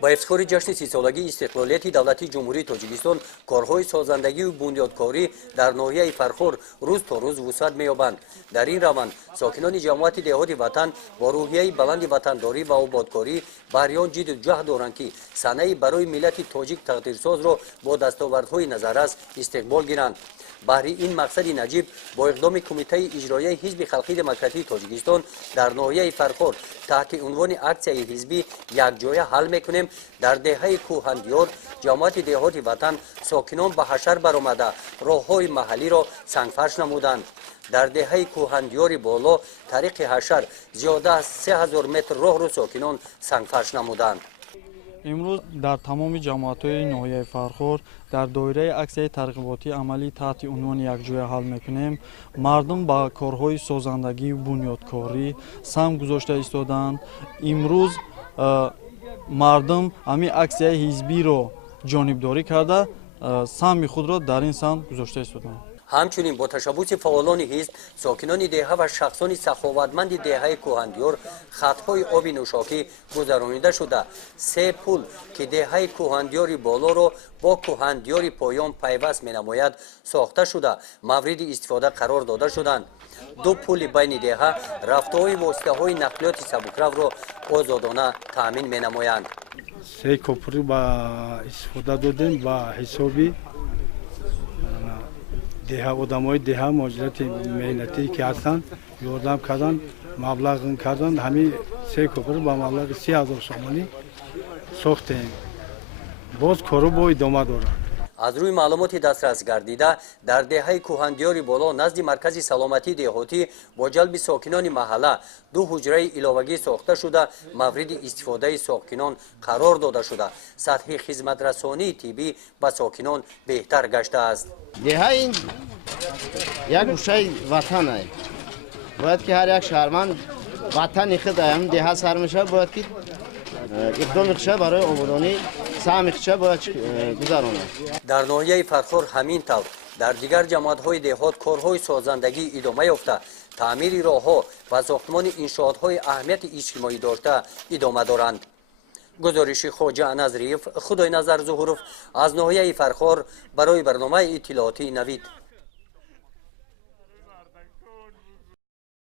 با افتخار جشن 30 سالگی استقلالیت دولت جمهوری تاجیکستان کارهای سازندگی و بنیادکاری در ناحیه فرخور روز تا روز وسعت می‌یابند. در این روند ساکنان جماعت دهات وطن با روحیه بلند وطنداری و آبادکاری بریان جد و جهد دارند که صحنه برای ملت تاجیک تقدیرساز را با دستاوردهای نظررس استقبال گیرند. بهر این مقصد نجیب با اقدام کمیته اجرایی حزب خلقی دموکراتیک تاجیکستان در ناحیه فرخور تحت عنوان اکسیه حزبی یکجای حل میکنیم در دهه کوهندیار جماعت دهات وطن ساکنان به حشر برآمده راههای محلی را سنگفرش نمودند. در دهه کوهندیار بالا طریق حشر زیاده از 3000 متر راه را ساکنان سنگفرش نمودند. امروز در تمام جماعت‌های ناحیه فرخور در دایره اکسیه ترغیباتی عملی تحت عنوان یکجای حل میکنیم مردم با کارهای سازندگی و بنیادکاری سهم گذاشته ایستادند. امروز مردم همین اکسیه حزبی رو جانبداری کرده سهم خود را در این سهم گذاشته ایستادند. همچنین با تشبث فعالان حزب ساکنان دهه و شخصان سخاوتمند دهه کوهندیار خطهای آب نوشاکی گذرانیده شده. 3 پل که دهه کوهندیار بالا را با کوهندیار پایان پیوست می‌نماید ساخته شده مورد استفاده قرار داده شدند. 2 پل بین دهه رفته‌های واسطه‌های نقلیات سبکرو را آزادانه تامین می‌نمایند. 3 کوپری با استفاده دادیم با حسابی دیها آدمای دیها ماجرات مهنتی که هستند یاردم کردن مبلغ کردن همین 3 کوپر با مبلغ 30,000 سومانی ساختیم. باز کارو با ادامه داره. از روی معلومات دسترس گردیده در دهه کوهندیار بالا نزد مرکز سلامتی دهاتی با جلب ساکنان محله 2 حجره علاوگی ساخته شده مورد استفاده ساکنان قرار داده شده. سطح خدمت رسانی طبی به ساکنان بهتر گشته است. دهه این یک گوشه وطن است. باید که هر یک شهروند وطن خود هم دهه سر میشه باید که اقدام میشه برای آبادانی سهم میشه باید گذرانه. در ناحیه فرخور همین طور در دیگر جماعت‌های دهات کارهای سازندگی ادامه یافته تعمیر راه‌ها و ساختمان انشاءات‌های اهمیت اجتماعی داشته ادامه دارند. گزارش خواجه نظریف خدای نظر ظهورов از ناحیه فرخور برای برنامه اطلاعاتی نوید.